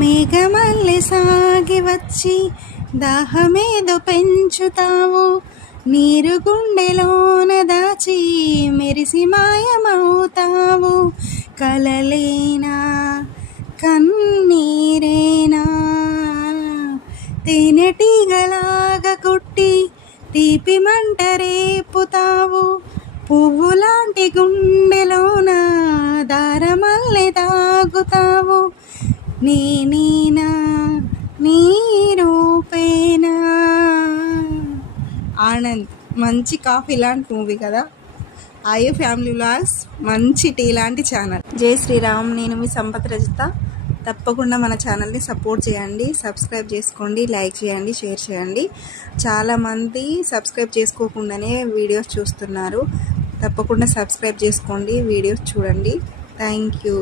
మేఘమల్లె సాగి వచ్చి దాహమేదో పెంచుతావు, నీరు గుండెలోన దాచి మెరిసి మాయమవుతావు. కలలేనా కన్నీరేనా తేనెటీగలాగా కుట్టి తీపి మంట రేపుతావు. పువ్వులాంటి గుండెలోన దారమల్లె తాగుతావు. నేనేనా నీ రూపేనా. ఆనంద్ మంచి కాఫీ లాంటి మూవీ కదా. ఆయు ఫ్యామిలీ వ్లాగ్స్ మంచి టీ లాంటి ఛానల్. జై శ్రీరామ్. నేను మీ సంపత్ రజిత. తప్పకుండా మన ఛానల్ని సపోర్ట్ చేయండి, సబ్స్క్రైబ్ చేసుకోండి, లైక్ చేయండి, షేర్ చేయండి. చాలామంది సబ్స్క్రైబ్ చేసుకోకుండానే వీడియోస్ చూస్తున్నారు. తప్పకుండా సబ్స్క్రైబ్ చేసుకోండి, వీడియోస్ చూడండి. Thank you.